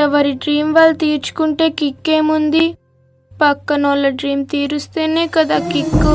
ఎవరి డ్రీమ్ వాళ్ళు తీర్చుకుంటే కిక్ ఏముంది పక్కనోళ్ళ డ్రీమ్ తీరుస్తేనే కదా కిక్కు.